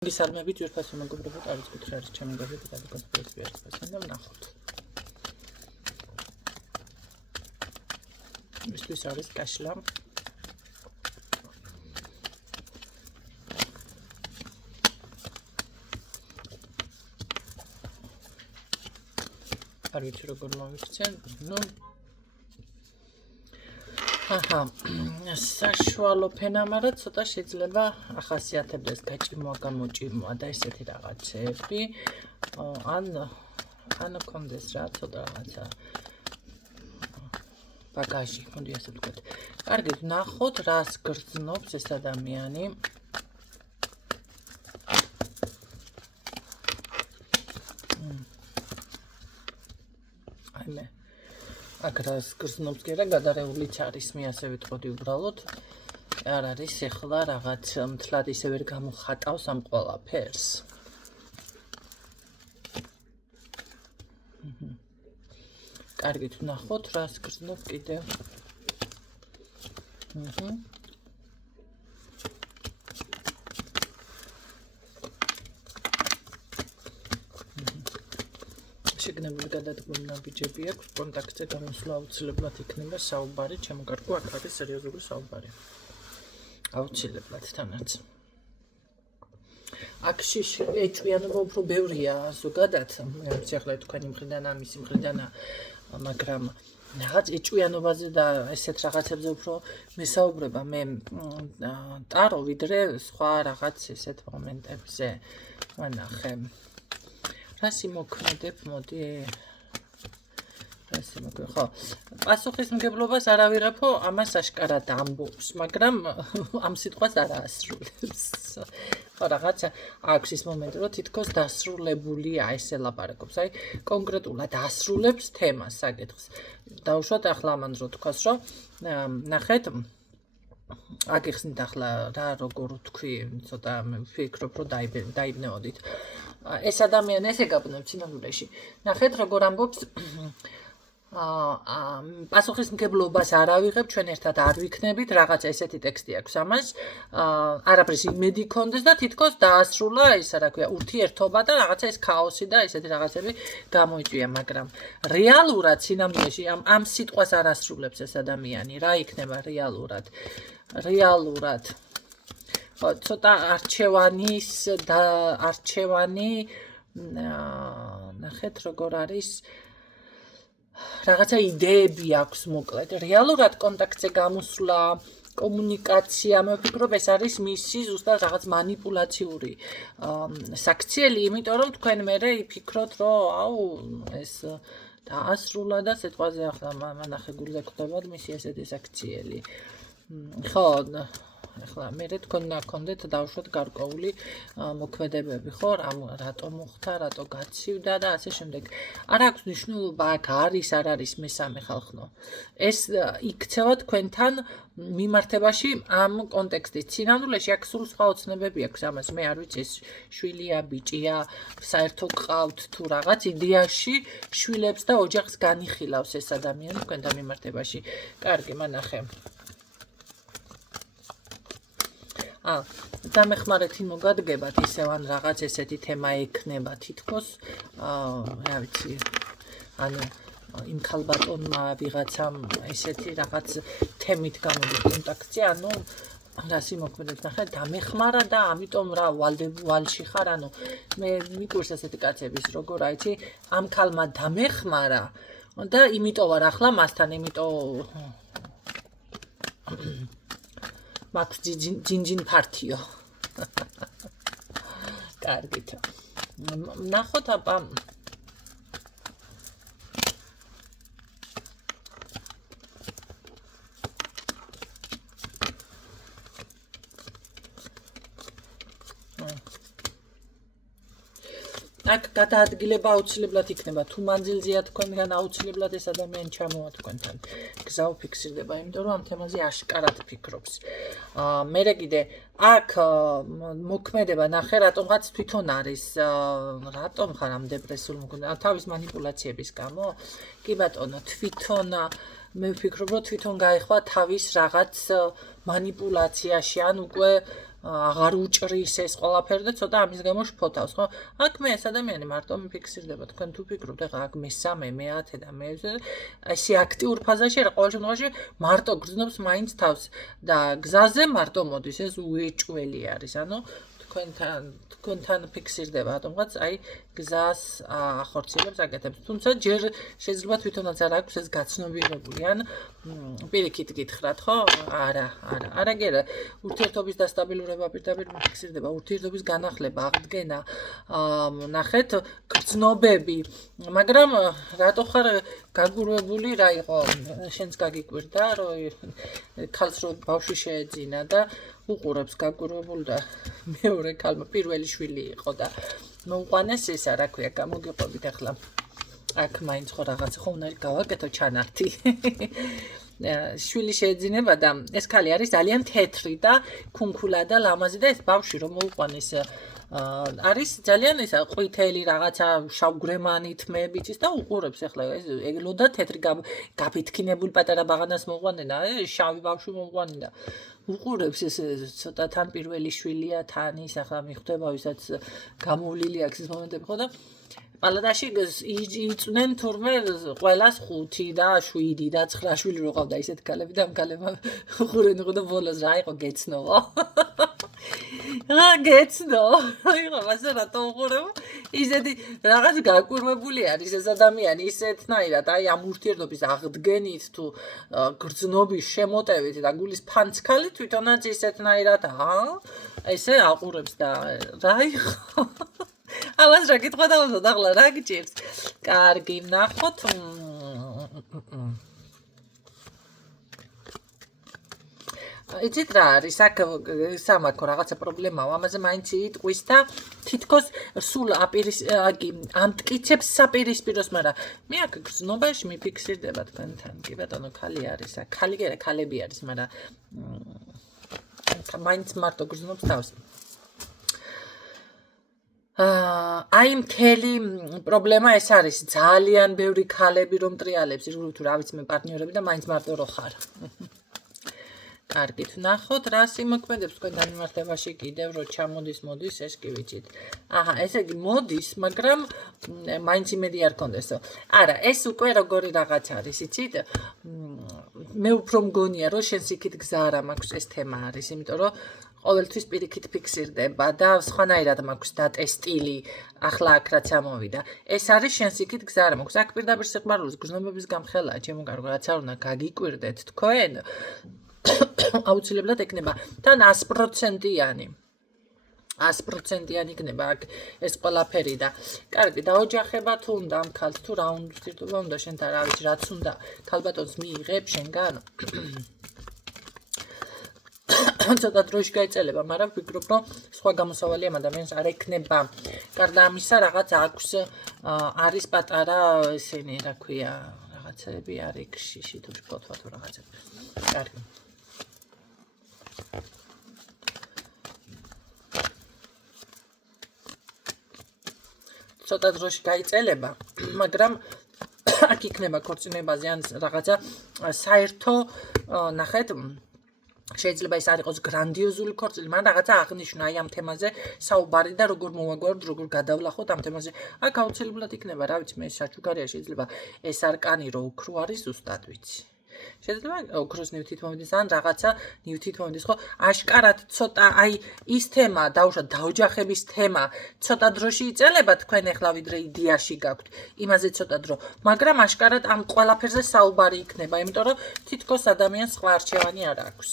გისალმებით ძვირფასი მეგობრებო, არის კუთხე არის ჩემი გაზეთი გადაკონსპირაცია არის და ვნახოთ. მისთვის არის კაშლა. არ ვიცი როგორ მოვიქცენ, საშუალო ფენა, მაგრამ ცოტა შეიძლება ახასიათებდეს გაჭიმვა, გამოჭიმვა და ესეთი რაღაცები. ან კონდეს რა, ცოტა რაღაცა ბაგაჟი, მოდი ასე ვთქვათ. კარგით, ნახოთ რას გრძნობს ეს ადამიანი. აიმე აკრას გრძნობს კი რა, გადარეულიც არის, მე ასე ვიტყოდი უბრალოდ. არ არის ეხლა რაღაც მთლად ისე ვერ გამოხატავს ამ ყველაფერს. კარგით, ვნახოთ რას გრძნობს კიდევ. შეგნებული გადადგმული ნაბიჯები აქვს, კონტაქტზე გამოსვლა აუცილებლად იქნება საუბარი, ჩემო კარგო, აქ არის სერიოზული საუბარი. აუცილებლად თანაც. აქში ეჭვიანობა უფრო ბევრია ზოგადად, ახლა თქვენი მხრიდან, ამისი მხრიდან, მაგრამ რაღაც ეჭვიანობაზე და ესეთ რაღაცებზე უფრო მესაუბრება მე ტარო ვიდრე სხვა რაღაც ესეთ მომენტებზე. ვანახე. რას იმოქმედებ, მოდი. ხო, პასუხისმგებლობას არ ავიღებო, ამას აშკარად ამბობს, მაგრამ ამ სიტყვას არ აასრულებს. ხო, რაღაცა აქვს ის მომენტი, რომ თითქოს დასრულებულია ეს ელაპარაკობს, აი კონკრეტულად ასრულებს თემას, საკითხს. დაუშვათ ახლა ამან რო თქვას, რომ ნახეთ, აგიხსნით ახლა რა როგორ თქვი, ცოტა ვფიქრობ, რომ დაიბნეოდით. ეს ადამიანი ესე გაბნევს სინამდვილეში. ნახეთ როგორ ამბობს პასუხისმგებლობას არ ავიღებ, ჩვენ ერთად არ ვიქნებით, რაღაცა ესეთი ტექსტი აქვს ამას. არაფრის იმედი კონდეს და თითქოს დაასრულა ეს რა ქვია, ურთიერთობა და რაღაცა ეს ქაოსი და ესეთი რაღაცები გამოიწვია, მაგრამ რეალურად სინამდვილეში ამ სიტყვას არ ასრულებს ეს ადამიანი, რა იქნება რეალურად. რეალურად ცოტა არჩევანი ნახეთ როგორ არის რაღაცა იდეები აქვს მოკლედ. რეალურად კონტაქტზე გამოსვლა, კომუნიკაცია, მე ვფიქრობ ეს არის მისი ზუსტად რაღაც манипуლაციური საქციელი, იმიტომ რომ თქვენ მერე იფიქროთ, რომ ეს დაასრულა და სიტყვაზე ახლა მანახე გულზე ხვდებათ მისი ესეთი საქციელი. ხო, ახლა მერე თქვენ ნაქონდეთ დავუშვათ გარკვეული მოქმედებები, ხო, რატო მოხდა, რატო გაცივდა და ასე შემდეგ. არ აქვს მნიშვნელობა აქ არის, არ არის მესამე ხალხნო. ეს იქცევა თქვენთან მიმართებაში ამ კონტექსტით. სინამდვილეში აქ სულ სხვა ოცნებები აქვს ამას, მე არ ვიცი ეს შვილია, ბიჭია, საერთოდ ყავთ თუ რაღაც იდეაში შვილებს და ოჯახს განიხილავს ეს ადამიანი თქვენთან მიმართებაში. კარგი, მანახე. დამეხმარეთ იმ მოგადგებათ ისევ ან რაღაც ესეთი თემა ექნება თითქოს რა ვიცი ანუ იმ ქალბატონმა ვიღაცამ ესეთი რაღაც თემით გამოდის კონტაქტზე ანუ რას იმოქმედებს ნახე დამეხმარა და ამიტომ რა ვალში ხარ ანუ მე მიკვირს ესეთი კაცების როგორ აიცი ამ ქალმა დამეხმარა და იმიტომ ვარ ახლა მასთან იმიტომ Max Jinjin Partio. კარგით. ნახოთ აბა აქ გადაადგილება აუცილებლად იქნება. თუ მანძილზეა თქვენგან აუცილებლად ეს ადამიანი ჩამოვა თქვენთან. გზა უფიქსირდება, იმიტომ რომ ამ თემაზე აშკარად ფიქრობს. მერე კიდე აქ მოქმედება ნახე რატომღაც თვითონ არის რატომ ხარ ამ დეპრესიულ მოქმედებაში თავის манипуლაციების გამო? კი ბატონო, თვითონ მე ვფიქრობ, რომ თვითონ გაეხვა თავის რაღაც манипуლაციაში, ან უკვე აღარ უჭრის ეს ყველაფერი და ცოტა ამის გამო შფოთავს, ხო? აქ მე ეს ადამიანი მარტო მიფიქსირდება, თქვენ თუ ფიქრობთ, ეხლა აქ მე-3, მე-10 და მე-20 ესე აქტიურ ფაზაში რა, ყოველ შემთხვევაში მარტო გრძნობს მაინც თავს და გზაზე მარტო მოდის, ეს უეჭველი არის, ანუ თქვენთან ფიქსირდება რატომღაც აი გზას ახორციელებს აკეთებს. თუმცა ჯერ შეიძლება თვითონაც არ აქვს ეს გაცნობიერებული ან პირიქით გითხრათ, ხო? არა გერა. ურთიერთობის დასტაბილურება პირდაპირ ფიქსირდება, ურთიერთობის განახლება, აღდგენა, ნახეთ, გრძნობები, მაგრამ რატო ხარ გაგურვებული რა იყო? შენც გაგიკვირდა, რომ ქალს რო ბავშვი შეეძინა და უყურებს გაგურვებული და მეორე ქალმა პირველი შვილი იყო და მოუყვანეს ისა, რა ქვია, გამოგიყვებით ახლა. აქ მაინც ხო რაღაცა ხო უნდა გავაკეთო ჩანართი. შვილი შეეძინება და ეს ქალი არის ძალიან თეთრი და ქუნქულა და ლამაზი და ეს ბავშვი რომ მოუყვანეს არის ძალიან ისა ყვითელი რაღაცა შავგრემანი თმებით ის და უყურებს ახლა ეს ეგლოდა თეთრი გაფითქინებული პატარა ბაღანას მოუყვანენ და შავი ბავშვი მოუყვანენ და უყურებს ეს ცოტა თან პირველი შვილია თან ის ახლა მიხვდება ვისაც გამოვლილი აქვს ეს მომენტები ხო და პალატაში იწვნენ თურმე ყველას 5 და 7 და 9 შვილი რო ყავდა ისეთ ქალები და ამ ქალებმა უყურენ და ბოლოს რა იყო გეცნოო გეცნო აიღო მასე რატო უყურებ ისეთი რაღაც გაკურვებული არის ეს ადამიანი ისეთნაირად აი ამ ურთიერთობის აღდგენით თუ გრძნობის შემოტევით და გულის ფანცქალი თვითონაც ისეთნაირად ესე აყურებს და რა იყო ამას რა კითხვა დავუძოთ ახლა რა გჭირს კარგი ვნახოთ იცით რა არის აქ სამაქო რაღაცა პრობლემაა ამაზე მაინც იტყვის და თითქოს სულ ამტკიცებს საპირისპიროს მაგრამ მე აქ გზნობაში მიფიქსირდება თქვენთან კი ბატონო ქალი არის აქ ქალები არის მაგრამ მაინც მარტო გზნობს თავს აი მთელი პრობლემა ეს არის ძალიან ბევრი ქალები რომ ტრიალებს თუ რა ვიცი მე პარტნიორები და მაინც მარტო რო ხარ კარგით ვნახოთ რა სიმოქმედებს თქვენ განმარტებაში კიდევ რო ჩამოდის მოდის ეს კი ვიცით აჰა ესე იგი მოდის მაგრამ მაინც იმედი არ კონდესო არა ეს უკვე როგორი რაღაც არის იცით მე უფრო მგონია რომ შენს იქით გზა არ მაქვს ეს თემა არის იმიტომ რომ ყოველთვის პირიქით ფიქსირდება და სხვანაირად მაქვს დატესტილი ახლა აქ რაც ამოვიდა ეს არის შენს იქით გზა არ მაქვს აქ პირდაპირ სიყვარულის გრძნობების გამხელაა ჩემო კარგო რაც არ უნდა გაგიკვირდეთ თქვენ აუცილებლად ეკნება თან 100%-იანი 100%-იანი იქნება აქ ეს ყველაფერი და კარგი დაოჯახება თუ უნდა ამ ქალს თუ რა ურთიერთობა უნდა შენთან რა ვიცი რაც უნდა ქალბატონს მიიღებ შენგან ცოტა დროში გაიწელება მაგრამ ვფიქრობ რომ სხვა გამოსავალი ამ ადამიანს არ ექნება გარდა ამისა რაღაც აქვს არის პატარა ესენი რა ქვია რაღაცები არის ქშიში თუ შფოთვა თუ რაღაცები კარგი ცოტა დროში გაიწელება მაგრამ აქ იქნება ქორწინებაზე ან რაღაცა საერთო ნახეთ შეიძლება ეს არ იყოს გრანდიოზული ქორწილი, მაგრამ რაღაცა აღნიშნა აი ამ თემაზე საუბარი და როგორ მოვაგვაროთ, როგორ გადავლახოთ ამ თემაზე. აქ აუცილებლად იქნება, რა ვიცი, მე საჩუქარია შეიძლება ეს არკანი რო უქრო არის ზუსტად ვიცი. შეიძლება ოქროს ნივთით მომდის ან რაღაცა ნივთით მომდის, ხო? აშკარად ცოტა აი ის თემა, დაუშვათ დაოჯახების თემა, ცოტა დროში იწელება თქვენ ახლა ვიდრე იდეაში გაქვთ. იმაზე ცოტა დრო, მაგრამ აშკარად ამ ყველაფერზე საუბარი იქნება, იმიტომ რომ თითქოს ადამიანს სხვა არჩევანი არ აქვს.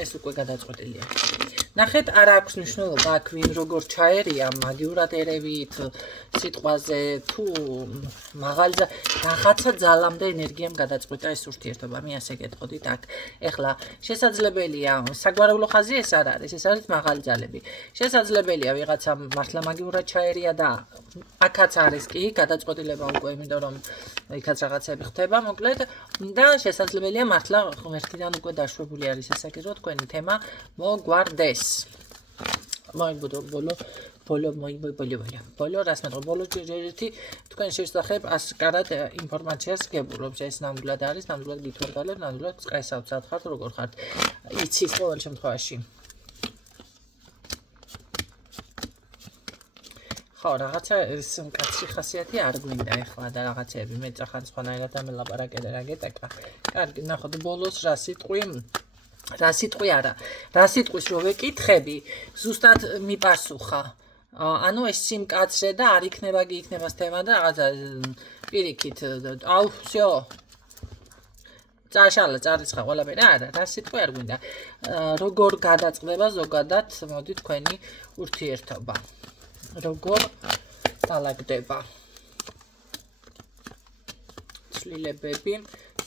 ეს უკვე გადაწყვეტილია. ნახეთ, არ აქვს მნიშვნელობა აქ ვინ როგორ ჩაერია, მაგიურად ერევით სიტყვაზე თუ მაღალზე რაღაცა ძალამდე ენერგიამ გადაწყვეტა ეს ურთიერთობა. მე ასე გეტყოდით აქ. ეხლა შესაძლებელია საგვარეულო ხაზი ეს არ არის, ეს არის მაღალი ძალები. შესაძლებელია ვიღაცა მართლა მაგიურად ჩაერია და აქაც არის კი გადაწყვეტილება უკვე, იმიტომ რომ იქაც რაღაცები ხდება, მოკლედ და შესაძლებელია მართლა ღმერთიდან უკვე დაშვებული არის ესაკი, რომ თქვენი თემა მოგვარდეს. მოიგდო ბოლო ბოლო რას მეტყვი ბოლო ჯერჯერეთი თქვენ შესახებ ასკარად ინფორმაციას გებულობთ ეს ნამდვილად არის ნამდვილად გითხოვდალებ ნამდვილად წესავცად ხართ როგორ ხართ იცის ყოველ შემთხვევაში ხო რაღაცა ეს კაცი ხასიათი არ გვინდა ეხლა და რაღაცები მე წახან სხვანაირად ამელაპარაკე და რა გეტაკა კარგი ნახოთ ბოლოს რა სიტყვი არა რა სიტყვის რო ვეკითხები ზუსტად მიპასუხა ანუ ეს სიმკაცრე და არ იქნება თემა და რაღაცა პირიქით აუ всё წარიცხა ყველაფერი არა რა სიტყვი არ გვინდა როგორ გადაწყდება ზოგადად მოდი თქვენი ურთიერთობა როგორ დალაგდება ცვლილებები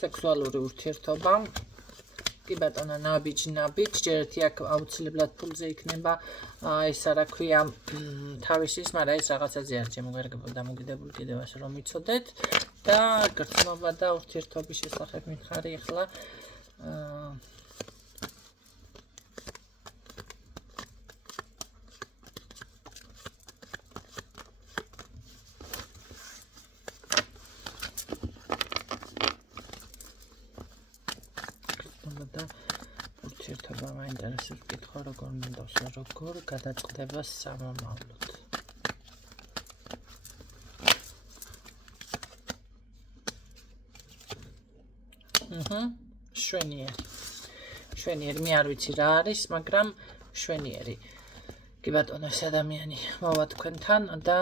სექსუალური ურთიერთობა კი ბატონო ნაბიჯ ჯერეთი აქ აუცილებლად ფულზე იქნება ესა რა ქვია თავისის მაგრამ ეს რაღაცაზე არ შემოგერგებოდა დამოკიდებული კიდევ ასე რომ იცოდეთ და გრძნობა და ურთიერთობის შესახებ მითხარი ახლა ურთიერთობა მაინტერესებს კითხვა როგორ მინდავს როგორ გადაწყდება სამომავლოდ შვენიერი მე არ ვიცი რა არის მაგრამ შვენიერი კი ბატონო ეს ადამიანი მოვა თქვენთან და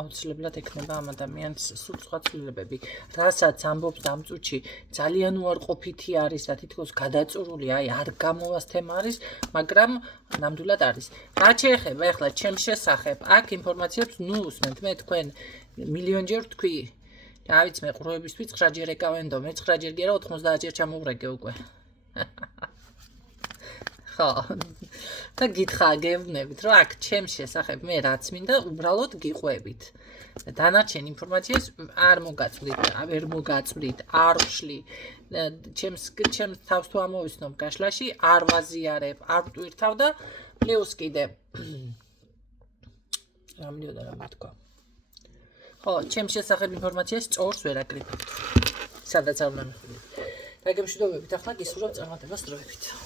აუცილებლად ექნება ამ ადამიანს სულ სხვა ცვლილებები რასაც ამბობს ამ წუთში ძალიან უარყოფითი არის და თითქოს გადაწურული აი არ გამოვას თემა არის მაგრამ ნამდვილად არის რა შეეხება ახლა ჩემს შესახებ აქ ინფორმაციებს ნუ უსმენთ მე თქვენ მილიონჯერ თქვი რა ვიცი მე ყრუებისთვის 9 ჯერ ეკავენდო მე 9 ჯერ გერა 90 ჯერ ჩამოვრეგე უკვე ხო და გითხრა გეუბნებით რომ აქ ჩემს შესახებ მე რაც მინდა უბრალოდ გიყვებით დანარჩენ ინფორმაციას არ მოგაწვრით არ ვშლი ჩემს თავს თუ ამოვიცნობ გაშლაში არ ვაზიარებ არ ვტვირთავ და პლუს კიდე რა მინდოდა რა მეთქვა ხო ჩემს შესახებ ინფორმაციას სწორს ვერ აკრიფებთ სადაც არ მემხვიდეთ და გემშვიდობებით ახლა გისურვებ წარმატებას დროებით